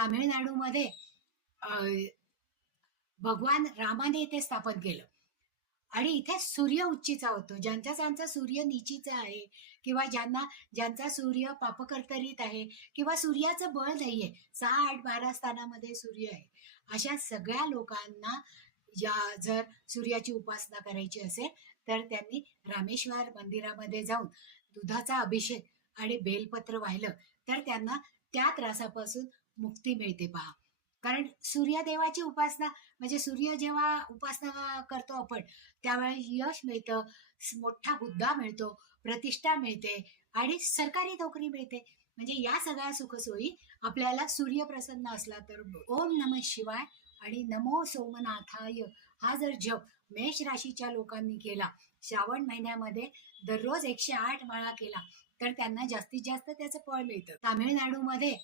तामिळनाडूमध्ये अ, भगवान रामाने ते स्थापन केलं आणि इथे सूर्य उच्चीचा होतो. ज्यांचा सूर्य नीचीचा आहे किंवा ज्यांचा सूर्य पापकर्तरीत आहे किंवा सूर्याचं बळ नाहीये, 6, 8, 12 स्थानामध्ये सूर्य आहे. अशा सगळ्या लोकांना जर सूर्याची उपासना करायची असेल तर त्यांनी रामेश्वर मंदिरामध्ये जाऊन दुधाचा अभिषेक आणि बेलपत्र वाहिलं तर त्यांना त्या त्रासापासून मुक्ती मिळते पहा. कारण सूर्यदेवाची उपासना म्हणजे सूर्य जेव्हा उपासना करतो आपण त्यावेळेस यश मिळतं, मोठा हुद्दा मिळतो, प्रतिष्ठा मिळते आणि सरकारी नोकरी मिळते. म्हणजे या सगळ्या सुखसोयी आपल्याला सूर्य प्रसन्न असला तर ओम नमः शिवाय आणि नमो सोमनाथाय हा जर जप मेष राशीच्या लोकांनी केला, श्रावण महिन्यामध्ये दररोज 108 माळा केला तर त्यांना जास्तीत जास्त त्याचं फळ मिळतं. तामिळनाडूमध्ये